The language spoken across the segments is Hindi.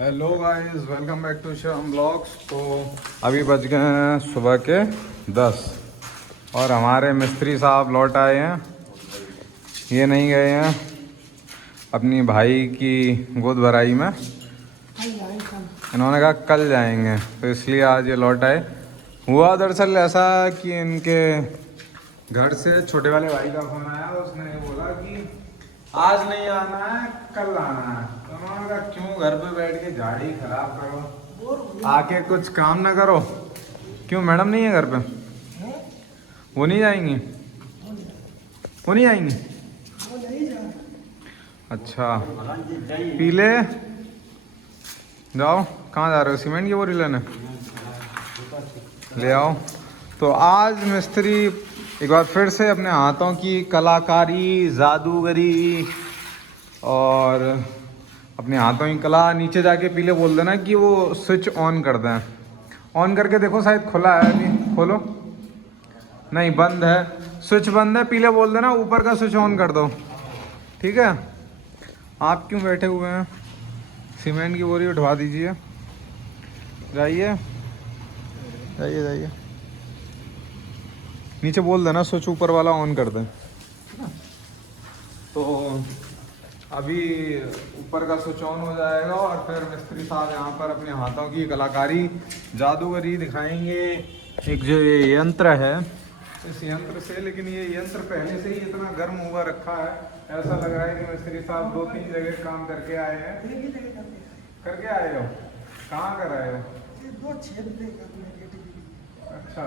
Hello guys, welcome back to Shyam blogs. तो अभी बज गए हैं सुबह के 10 और हमारे मिस्त्री साहब लौट आए हैं। ये नहीं गए हैं अपनी भाई की गोद भराई में, इन्होंने कहा कल जाएंगे, तो इसलिए आज ये लौट आए। हुआ दरअसल ऐसा कि इनके घर से छोटे वाले भाई का फोन आया, उसने बोला कि आज नहीं आना है, कल आना है। तो उन्होंने कहा क्यों घर पे बैठ के झाड़ी खराब करो, आके कुछ काम ना करो। क्यों मैडम नहीं है घर पे? वो नहीं जाएंगी? वो नहीं आएंगी? अच्छा, पीले जाओ। कहाँ जा रहे हो? सीमेंट की बोरी लेने? ले आओ। तो आज मिस्त्री एक बार फिर से अपने हाथों की कलाकारी, जादूगरी और अपने हाथों की कला, नीचे जाके पीले बोल देना कि वो स्विच ऑन कर दें। ऑन करके देखो, शायद खुला है अभी। खोलो। नहीं, बंद है, स्विच बंद है। पीले बोल देना ऊपर का स्विच ऑन कर दो, ठीक है? आप क्यों बैठे हुए हैं? सीमेंट की बोरी उठवा दीजिए। जाइए जाइए जाइए, नीचे बोल देना स्विच ऊपर वाला ऑन कर दें। तो अभी ऊपर का स्विच ऑन हो जाएगा और फिर मिस्त्री साहब यहाँ पर अपने हाथों की कलाकारी, जादूगरी दिखाएंगे। एक जो ये यंत्र है, इस यंत्र से, लेकिन ये यंत्र पहले से ही इतना गर्म हुआ रखा है, ऐसा लग रहा है कि मिस्त्री साहब 2-3 जगह काम करके आए हैं। करके आए हो? कहाँ कर आए हो? अच्छा,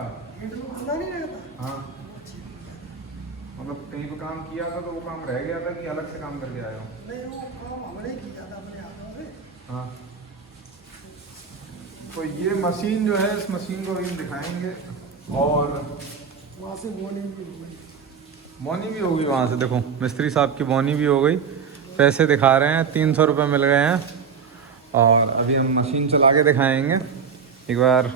हाँ, मतलब कहीं पे काम किया था तो वो काम रह गया था कि अलग से काम करके आए हो? नहीं, वो काम हमने किया था अपने हाथों से। हाँ, तो ये मशीन जो है, इस मशीन को भी हम दिखाएंगे। और वहाँ से मॉर्निंग भी हो गई। बोनी भी होगी वहाँ से, देखो मिस्त्री साहब की बोनी भी हो गई। पैसे दिखा रहे हैं, 300 रुपये मिल गए हैं। और अभी हम मशीन चला के दिखाएंगे एक बार।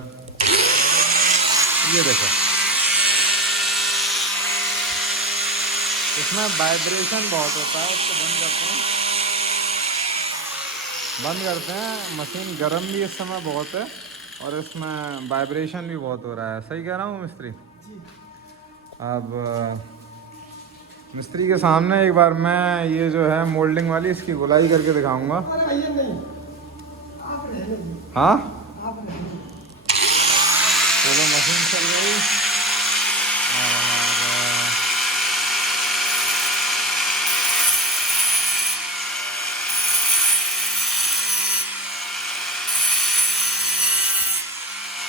ये देखो, इसमें वाइब्रेशन बहुत होता है। इसको बंद करते हैं। मशीन गर्म भी इस समय बहुत है और इसमें वाइब्रेशन भी बहुत हो रहा है। सही कह रहा हूँ मिस्त्री? अब मिस्त्री के सामने एक बार मैं ये जो है मोल्डिंग वाली, इसकी गोलाई करके दिखाऊंगा। अरे भैया नहीं, आप रहने दो। हाँ, आप रहने दो। चलो मशीन चल गई।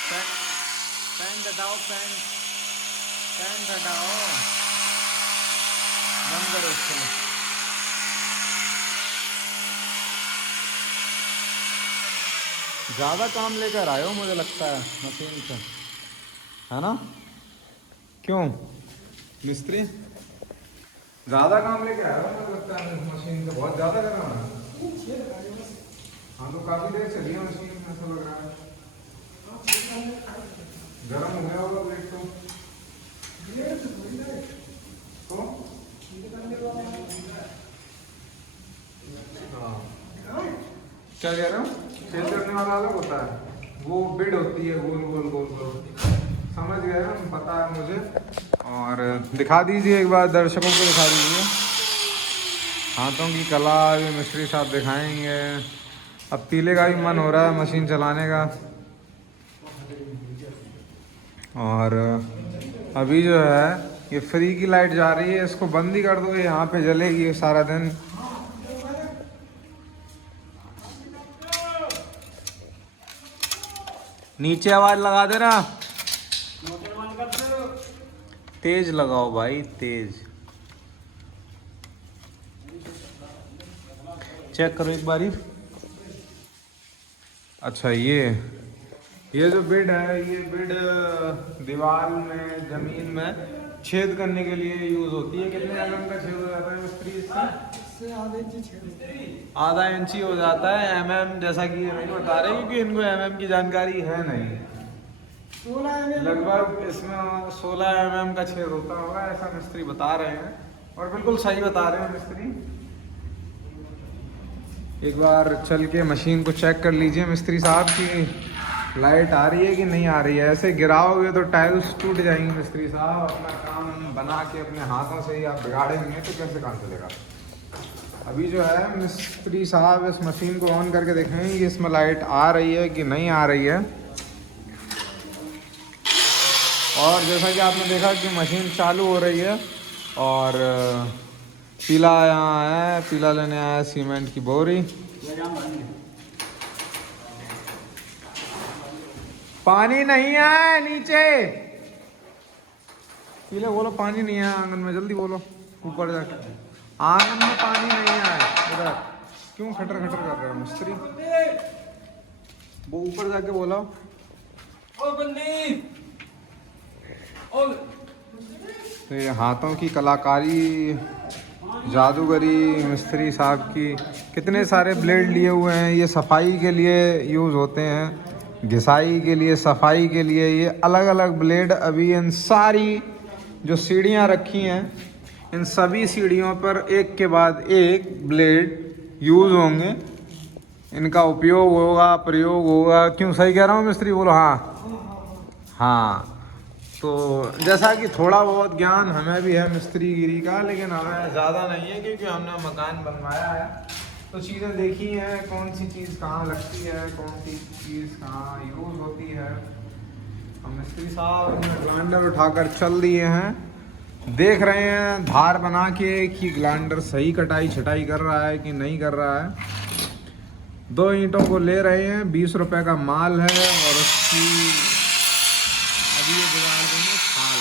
और पैंट हटाओ, पैंट हटाओ, बंद करो इसको। ज़्यादा काम लेकर आए हो मुझे लगता है मशीन से, है ना? क्यों मिस्त्री? ज़्यादा काम लेके आए हो मुझे लगता है मशीन से, बहुत ज़्यादा कर रहा है। हाँ, तो काफ़ी देर चली है मशीन, ऐसा लग रहा है। गर्म हो गया होगा ब्लेड तो? हाँ, क्या कह रहे हो? चेंज करने वाला अलग होता है, वो बिड होती है गोल गोल गोल गोल। समझ गए हम, पता है मुझे। और दिखा दीजिए एक बार, दर्शकों को दिखा दीजिए हाथों की कला। भी मिस्त्री साहब दिखाएंगे। अब पीले का भी मन हो रहा है मशीन चलाने का। और अभी जो है ये फ्री की लाइट जा रही है, इसको बंद ही कर दो, ये यहाँ पे जलेगी सारा दिन। नीचे आवाज लगा दे रहा, तेज लगाओ भाई, तेज। चेक करो एक बारी। अच्छा, ये जो बेड है, ये बेड दीवार में, जमीन में छेद करने के लिए यूज होती है। कितने mm का छेद हो जाता है मिस्त्री इससे? इससे आधे इंची छेद। आधा इंची हो जाता है। mm जैसा कि ये नहीं बता रहे क्योंकि इनको mm की जानकारी है नहीं। 16 mm लगभग इसमें 16 mm का छेद होता होगा, ऐसा मिस्त्री बता रहे हैं। और बिल्कुल सही बता रहे हैं मिस्त्री। एक बार चल के मशीन को चेक कर लीजिए मिस्त्री साहब की लाइट आ रही है कि नहीं आ रही है। ऐसे गिराओगे तो टाइल्स टूट जाएंगी मिस्त्री साहब। अपना काम बना के अपने हाथों से ही आप बिगाड़ेंगे तो कैसे काम चलेगा। अभी जो है मिस्त्री साहब इस मशीन को ऑन करके देखेंगे कि इसमें लाइट आ रही है कि नहीं आ रही है। और जैसा कि आपने देखा कि मशीन चालू हो रही है और पीला यहाँ है, पीला लेने आया सीमेंट की बोरी। पानी नहीं है नीचे, पीले बोलो पानी नहीं है आंगन में, जल्दी बोलो ऊपर जाके। आंगन में पानी नहीं है इधर। क्यों खटर खटर कर रहे हो मिस्त्री, वो ऊपर जाके बोलो। तो ये हाथों की कलाकारी, जादूगरी मिस्त्री साहब की। कितने सारे ब्लेड लिए हुए हैं। ये सफाई के लिए यूज़ होते हैं, घिसाई के लिए, सफाई के लिए। ये अलग अलग ब्लेड अभी इन सारी जो सीढ़ियाँ रखी हैं, इन सभी सीढ़ियों पर एक के बाद एक ब्लेड यूज़ होंगे। इनका उपयोग होगा, प्रयोग होगा। क्यों, सही कह रहा हूँ मिस्त्री, बोलो हाँ। हाँ, तो जैसा कि थोड़ा बहुत ज्ञान हमें भी है मिस्त्रीगिरी का, लेकिन हमें ज़्यादा नहीं है क्योंकि हमने मकान बनवाया है तो चीज़ें देखी हैं, कौन सी चीज़ कहाँ लगती है, कौन सी चीज़ कहाँ यूज़ होती है। हम मिस्त्री साहब ग्राइंडर उठाकर चल दिए हैं, देख रहे हैं धार बना के कि ग्राइंडर सही कटाई छटाई कर रहा है कि नहीं कर रहा है। 2 ईंटों को ले रहे हैं, 20 रुपए का माल है और उसकी अभी ये जुगाड़ देंगे खाल।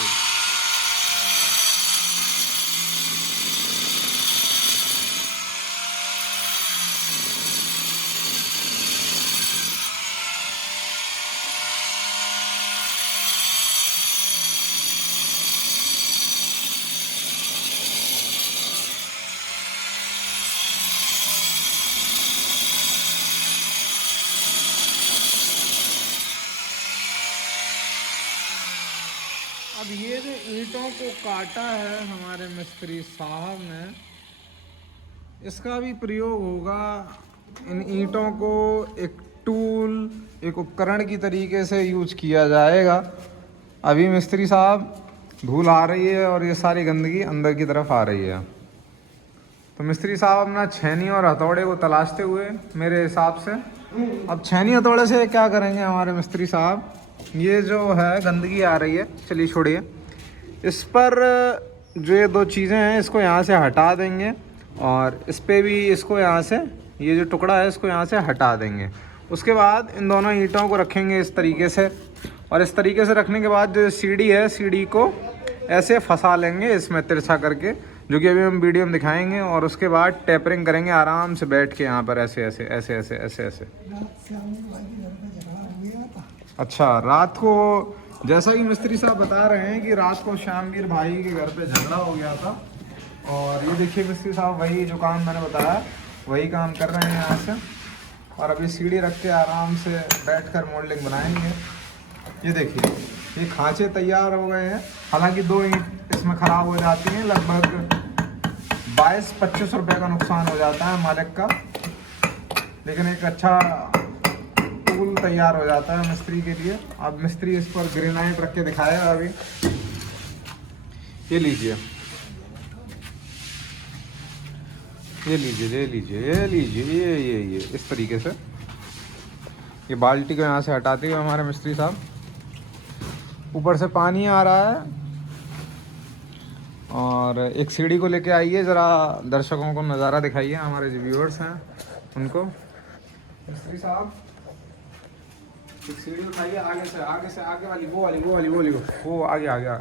अब ये जो ईंटों को काटा है हमारे मिस्त्री साहब ने, इसका भी प्रयोग होगा। इन ईंटों को एक टूल, एक उपकरण की तरीके से यूज किया जाएगा। अभी मिस्त्री साहब धूल आ रही है और ये सारी गंदगी अंदर की तरफ आ रही है, तो मिस्त्री साहब अपना छेनी और हथौड़े को तलाशते हुए मेरे हिसाब से, अब छेनी हथौड़े से क्या करेंगे हमारे मिस्त्री साहब, ये जो है गंदगी आ रही है, चलिए छोड़िए, इस पर जो ये 2 चीज़ें हैं इसको यहाँ से हटा देंगे और इस पर भी इसको यहाँ से, ये जो टुकड़ा है इसको यहाँ से हटा देंगे। उसके बाद इन दोनों ईंटों को रखेंगे इस तरीके से, और इस तरीके से रखने के बाद जो सीढ़ी है, सीढ़ी को ऐसे फंसा लेंगे इसमें तिरछा करके, जो कि अभी हम वीडियो में दिखाएंगे। और उसके बाद टेपरिंग करेंगे आराम से बैठ के यहाँ पर, ऐसे ऐसे ऐसे ऐसे ऐसे ऐसे। अच्छा, रात को जैसा कि मिस्त्री साहब बता रहे हैं कि रात को श्यामवीर भाई के घर पे झगड़ा हो गया था, और ये देखिए मिस्त्री साहब वही जो काम मैंने बताया वही काम कर रहे हैं यहाँ से। और अभी सीढ़ी रख के आराम से बैठकर मोल्डिंग बनाएंगे। ये देखिए ये खांचे तैयार हो गए हैं। हालांकि 2 ईंट इसमें ख़राब हो जाती हैं, लगभग 22-25 रुपये का नुकसान हो जाता है मालिक का, लेकिन एक अच्छा टूल तैयार हो जाता है मिस्त्री के लिए। अब मिस्त्री इस पर ग्रेनाइट रख के दिखाएगा अभी। ये लीजिए, ये लीजिए, ये लीजिए, ये लीजिए, ये इस तरीके से ये बाल्टी को यहाँ से हटाते हुए हमारे मिस्त्री साहब, ऊपर से पानी आ रहा है। और एक सीढ़ी को लेके आइए, ज़रा दर्शकों को नज़ारा दिखाइए, हमारे जो व्यूअर्स हैं उनको। मिस्त्री साहब एक सीढ़ी उठाइए, आगे से आगे वाली, वो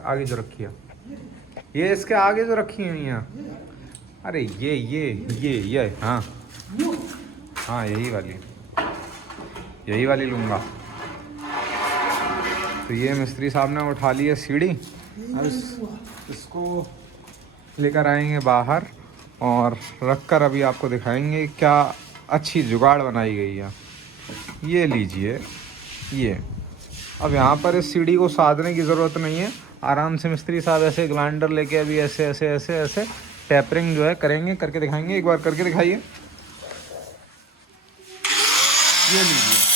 आगे जो रखी है, ये इसके आगे जो रखी हुई हैं। अरे ये हाँ हाँ, यही वाली लूँगा। तो ये मिस्त्री साहब ने उठा ली है सीढ़ी। अब इसको लेकर आएंगे बाहर और रखकर अभी आपको दिखाएंगे क्या अच्छी जुगाड़ बनाई गई है। ये लीजिए, ये अब यहाँ पर इस सीढ़ी को साधने की ज़रूरत नहीं है। आराम से मिस्त्री साहब ऐसे ग्राइंडर लेके अभी ऐसे ऐसे ऐसे ऐसे टैपरिंग जो है करेंगे, करके दिखाएंगे। एक बार करके दिखाइए। ये लीजिए।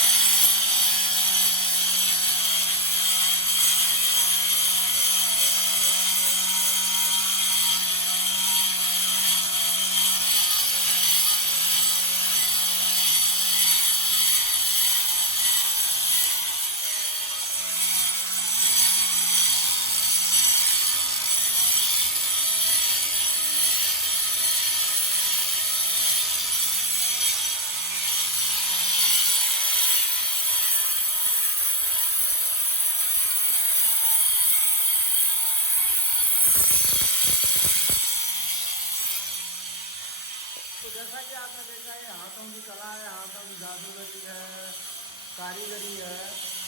तो जैसा कि आपने देखा है हाथों की कला है, हाथों की जादूगरी है, कारीगरी है,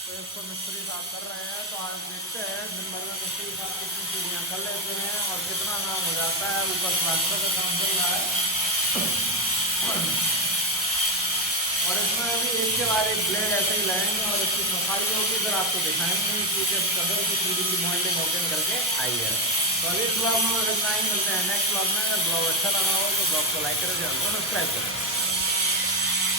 तो इसको मिस्त्री साहब कर रहे हैं। तो आज देखते हैं दिन भर में मिस्त्री साहब कितनी सीढ़ियाँ कर लेते हैं और कितना काम हो जाता है। ऊपर प्लास्टर का काम चल रहा है और इसमें अभी एक के बाद एक ब्लेड ऐसे ही लगाएंगे और इसकी सफाई होगी, फिर आपको दिखाएंगे कि किस कदर की सीढ़ी की मॉडलिंग होकर करके आई है। तो अभी इस ब्लॉग में इतना ही, मिलते हैं नेक्स्ट ब्लॉग में। अगर ब्लॉग अच्छा लगा हो तो ब्लॉग को लाइक करें, चैनल को सब्सक्राइब करें।